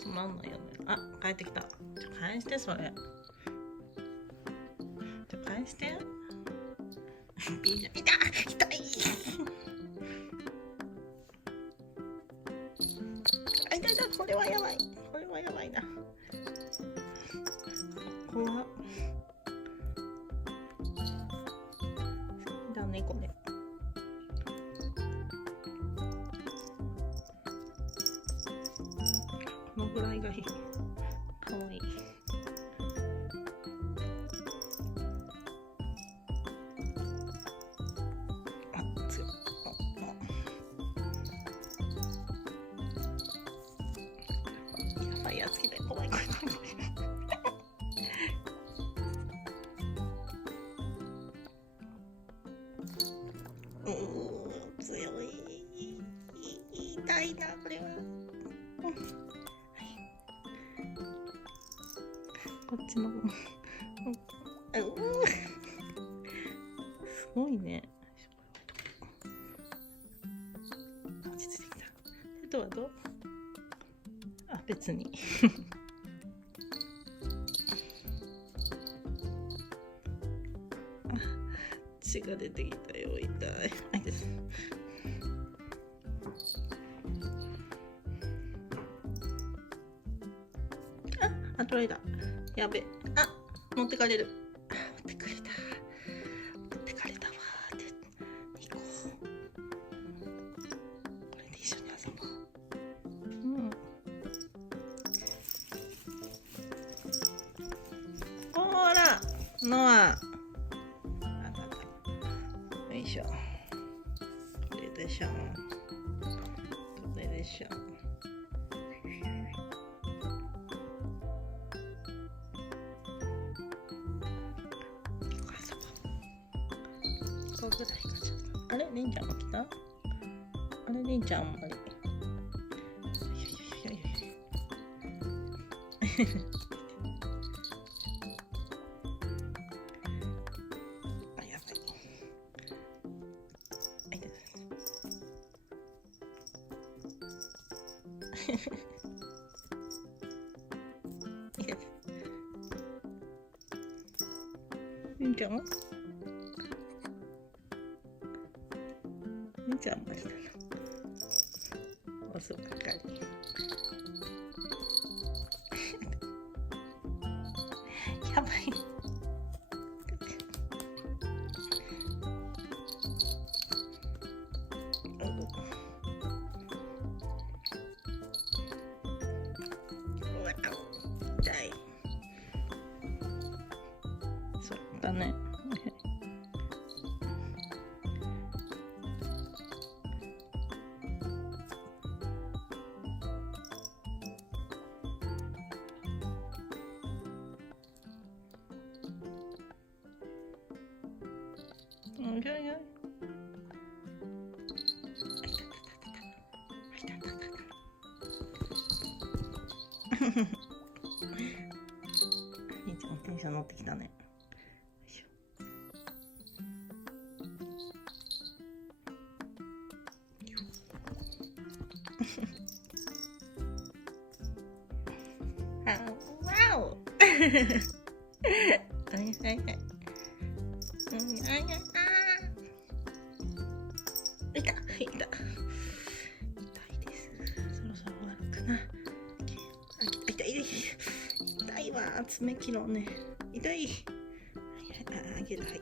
つまんないよね。あ、帰ってきた。返してそれ。返して。痛い。これはやばいな。怖っ。だねこれ。このぐらいがいい。かわいい。やつきたい。怖い。強い。痛いなこれは。こっちの。すごいね。落ち着いてきた。あとはどう？あ、別に。血が出てきたよ。痛い。あ、取られた。やべ。あ、持ってかれる。持ってかれたわーって。行こう。これで一緒に遊ぼう。ほら、ノア。よいしょ。これでしょ。ここぐらいかちょっと。あれ、りんちゃんも来た？あれ、りんちゃんもあれ。りんちゃんもりんちゃんも来たの。遅かったり。やばい。痛い。そうだね。いつもテンション乗ってきたね。わお。痛いです。そろそろ終わるかな。痛いわ。爪切ろうね。痛い。あげる。はい。